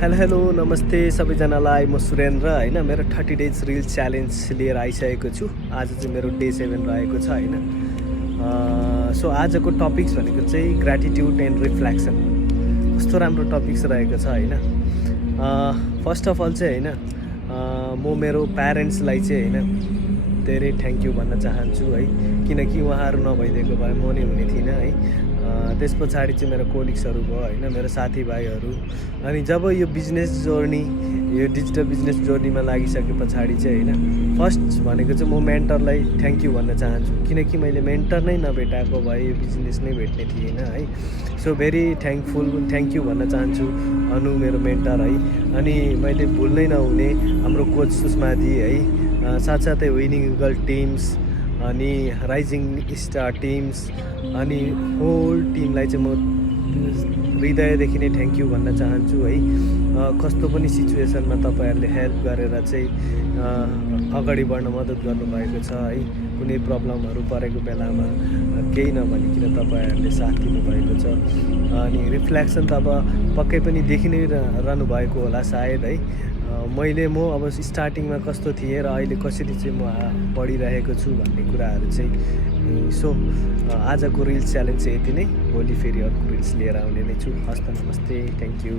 Hello नमस्ते सबैजनालाई। म सुरेन्द्र होइन। मेरो 30 डेज रिल च्यालेन्ज लिएर आइसकेको छु। आज चाहिँ मेरो डे 7 रहेको छ होइन। सो आजको टपिक्स भनेको चाहिँ ग्र्याटिट्युड एन्ड रिफ्लेक्सन। कस्तो राम्रो टपिक्स रहेको छ होइन। फर्स्ट अफ अल चाहिँ होइन, म मेरो प्यारेन्ट्सलाई चाहिँ होइन धेरै थ्याङ्क यू भन्न चाहन्छु है, किनकि उहाँहरू नभइदिएको भए म नै हुने थिइनँ है। त्यस पछाडि चाहिँ मेरो कोलिग्सहरू भयो होइन, मेरो साथीभाइहरू। अनि जब यो बिजनेस जर्नी, यो डिजिटल बिजनेस जर्नीमा लागिसके पछाडि चाहिँ होइन, फर्स्ट भनेको चाहिँ म मेन्टरलाई थ्याङ्क यू भन्न चाहन्छु, किनकि मैले मेन्टर नै नभेटाएको भए यो बिजनेस नै भेट्ने थिएन है। सो भेरी थ्याङ्क यू भन्न चाहन्छु अनु, मेरो मेन्टर है। अनि मैले भुल्नै नहुने हाम्रो कोच सुषमा दी है, साथसाथै विनिङ इगल टिम्स अनि राइजिङ स्टार टिम्स अनि होल टिमलाई चाहिँ म हृदयदेखि नै थ्याङ्क यू भन्न चाहन्छु है। कस्तो पनि सिचुएसनमा तपाईँहरूले हेल्प गरेर चाहिँ अगाडि बढ्न मद्दत गर्नुभएको छ है। कुनै प्रब्लमहरू परेको बेलामा केही नभनिकन तपाईँहरूले साथ दिनुभएको छ। अनि रिफ्लेक्सन त अब पक्कै पनि देखि नै रहनु भएको होला सायद है। म अब स्टार्टिङमा कस्तो थिएँ र अहिले कसरी चाहिँ म बढिरहेको छु भन्ने कुराहरू चाहिँ। सो आजको रिल्स च्यालेन्ज चाहिँ यति नै। भोलि फेरि अर्को रिल्स लिएर आउने नै छु। हस्त नमस्ते, थ्याङ्क यू।